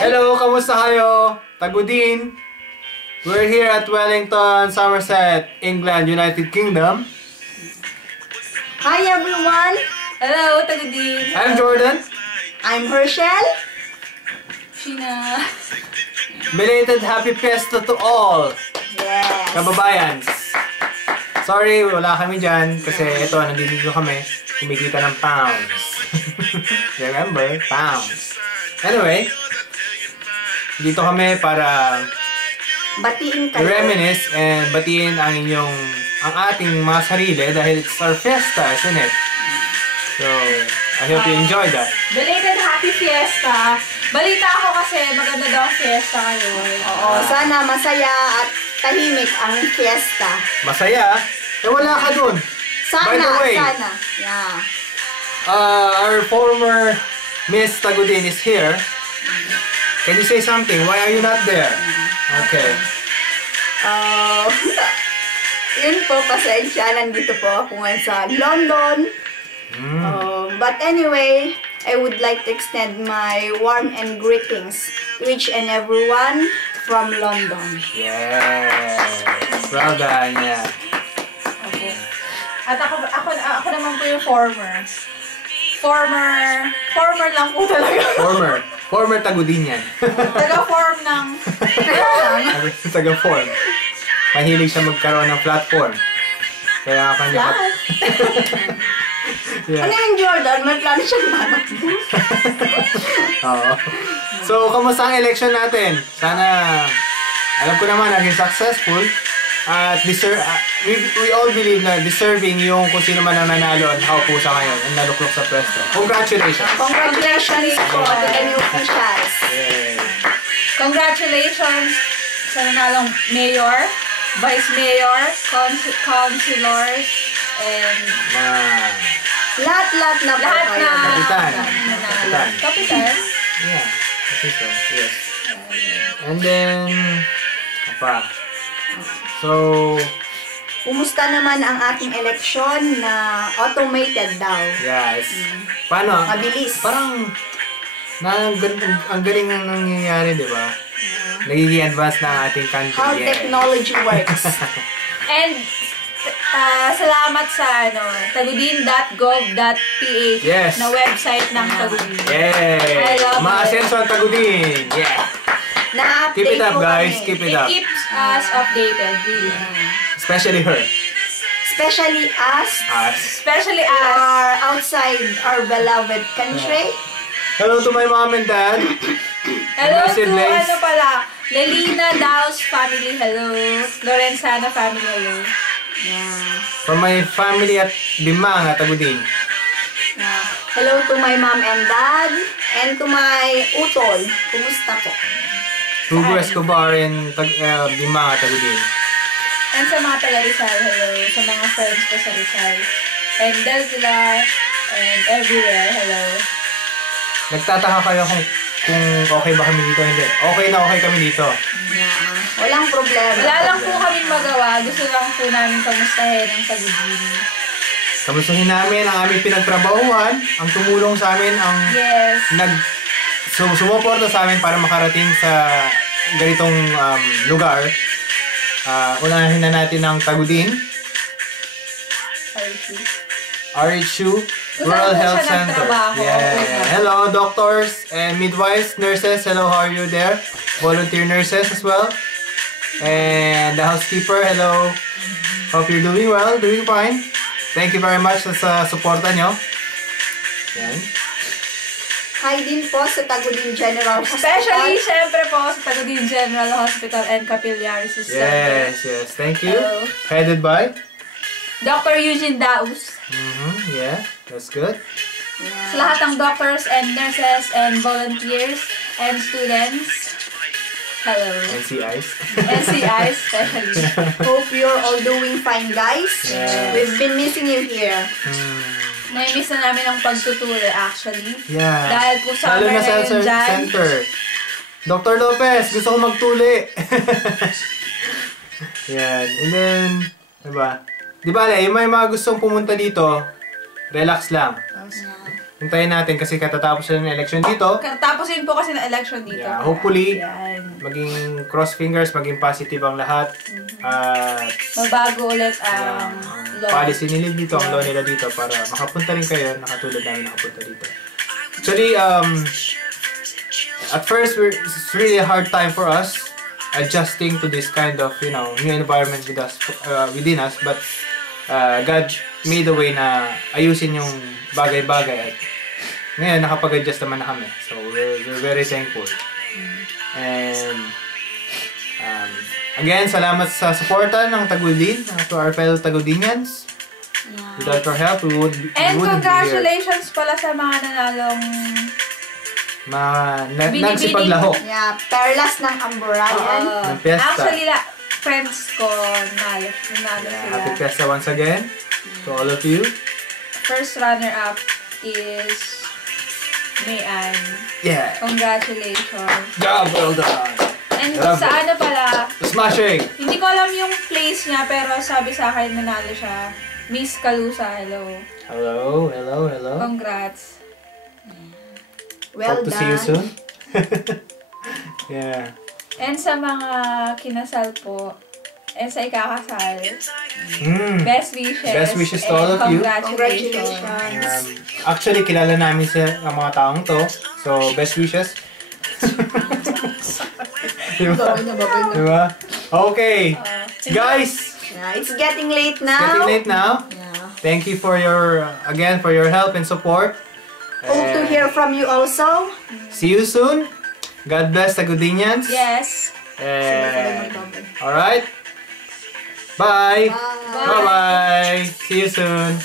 Hello, kamusta kayo? Tagudin. We're here at Wellington, Somerset, England, United Kingdom. Hi everyone! Hello, Tagudin. I'm Jordan. I'm Herschel. Sheena. Belated happy fiesta to all, Yes. kababayans. Sorry, wala kami dyan kasi ito, nandito kami, kumikita ng pounds. Remember? Pounds. Anyway, dito kami para Batiin kayo. reminisce and batiin ang ating mga sarili dahil it's our fiesta, isn't it? So, I hope you enjoy that. Belated happy fiesta. Balita ako kasi maganda daw ang fiesta ngayon. Oo, sana masaya at tahimik ang fiesta. Masaya? Eh, wala ka dun. Sana, By the way, sana. Yeah. Our former Miss Tagudin is here. Can you say something? Why are you not there? Okay. Yun po, pasensya. Nandito po ako ngayon sa London. But anyway, I would like to extend my warm and greetings to each and everyone from London. Yes. Well done, yeah. Okay. At ako naman po yung former. Former lang po talaga. Former Tagudin yan. Taga-form ng... Taga-form. Mahilig siya magkaroon ng platform. Kaya kanya... Yeah. Ano yung Jordan? May plano siyang manap. Oo. So, kamusta ang election natin? Sana, alam ko naman, naging successful. At we all believe na deserving yung kung sino man ang nanalo at nakaupo sa ngayon ang naluklok sa pwesto. Congratulations! Congratulations po to the new officials. Yeah. Congratulations sa nanalong mayor, vice mayor, councilors, and Lahat na po lahat kayo. na Kapitan. nanalo. Kapitan? Yeah. I think so. Yes. And then, apa? So, Kumusta naman ang ating eleksyon na automated daw? yes. Paano? Mabilis. Parang, ang galing na nangyayari, di ba? Nagiging advanced na ang ating country. How Yeah. technology works. And salamat sa tagudin.gov.ph Yes. na website ng Tagudin. Yay! I love Maasenso ang Tagudin! Yeah! Na-update Keep it up, po guys. kami. Keep it It up. keeps us updated, really. Especially her. Especially us Us. Especially who us. are outside our beloved country. Hello to my mom and dad. Hello My to siblings. Lelina Daos family, hello. Lorenzana family, hello. Yeah. From my family at Bimang at Tagudin. Yeah. Hello to my mom and dad and to my utol. Kumusta po? Hugo Escobar and Bimang at Tagudin. And sa mga taga Rizal, hello. Sa mga friends ko sa Rizal. And Del Pilar, and everywhere, hello. Nagtataka kayo kung okay ba kami dito, hindi. Okay na okay kami dito. Yeah. Walang problema. Wala lang po kaming magawa. Gusto lang po namin kamustahin ang Tagudin. Kamustahin namin ang aming pinagtrabahuhan, ang tumulong sa amin, ang Yes. sumuporta sa amin para makarating sa ganitong lugar. Unahin na natin ang Tagudin, RHU, Rural Health Center. Yeah. Hello, doctors and midwives, nurses. Hello, how are you there? Volunteer nurses as well. And the housekeeper, hello. Hope you're doing well, doing fine. Thank you very much sa suporta nyo. Yan. Hi din po sa Tagudin General Hospital. Especially, syempre po, sa Tagudin General Hospital and Capillary System. Yes, thank you. Hello. Headed by? Dr. Eugene Daus. Yeah, that's good. Sa lahat ng doctors and nurses and volunteers and students. Hello. NCIs. NCI especially. Hope you're all doing fine, guys. Yes. We've been missing you here. Nai-miss na namin ang pagtuturo actually. Yeah. Dahil po summer Lalo na sa ngayon dyan. center. Dr. Lopez, gusto ko magtuli. Yan. And then, diba? Diba, yung may mga gustong pumunta dito, relax lang. hintayin natin kasi katatapos na ng election dito. Tapusin po kasi na election dito. Yeah, hopefully, Yan. maging cross fingers, maging positive ang lahat. Mabago ulit ang law. Policy nila dito, ang law nila dito para makapunta rin kayo, nakatulad namin nakapunta dito. Actually, at first, it's really a hard time for us adjusting to this kind of, you know, new environment with us, within us. But God made a way na ayusin yung bagay-bagay. At ngayon, nakapag-adjust naman na kami. So, we're very thankful. And again, salamat sa suporta ng Tagudin, to our fellow Tagudinians. Without your help, we wouldn't be here. And congratulations pala sa mga nanalong nagsipaglahok. Yeah, Perlas ng Amburayan. Ng piyesta. Actually, friends ko, nanalo sila. Happy Fiesta once again to all of you. First runner-up is Mayan. Yeah. Congratulations. Job well done. And Grabe. sa ano pala, Smashing. hindi ko alam yung place niya, pero sabi sa akin nanalo siya. Miss Kalusa, hello. Hello. Congrats. Well Hope to done. see you soon. Yeah. And sa mga kinasal po, and sa ikakasal, best wishes. Best wishes to all of you. Congratulations. Actually, kilala namin ang mga taong to. So, best wishes. Diba? Okay. Guys, Yeah, it's getting late it's now. getting late now. Yeah. Thank you for your, again, for your help and support. Hope to hear from you also. See you soon. God bless Tagudinians. Yes. And, alright. Bye. Bye-bye. See you soon.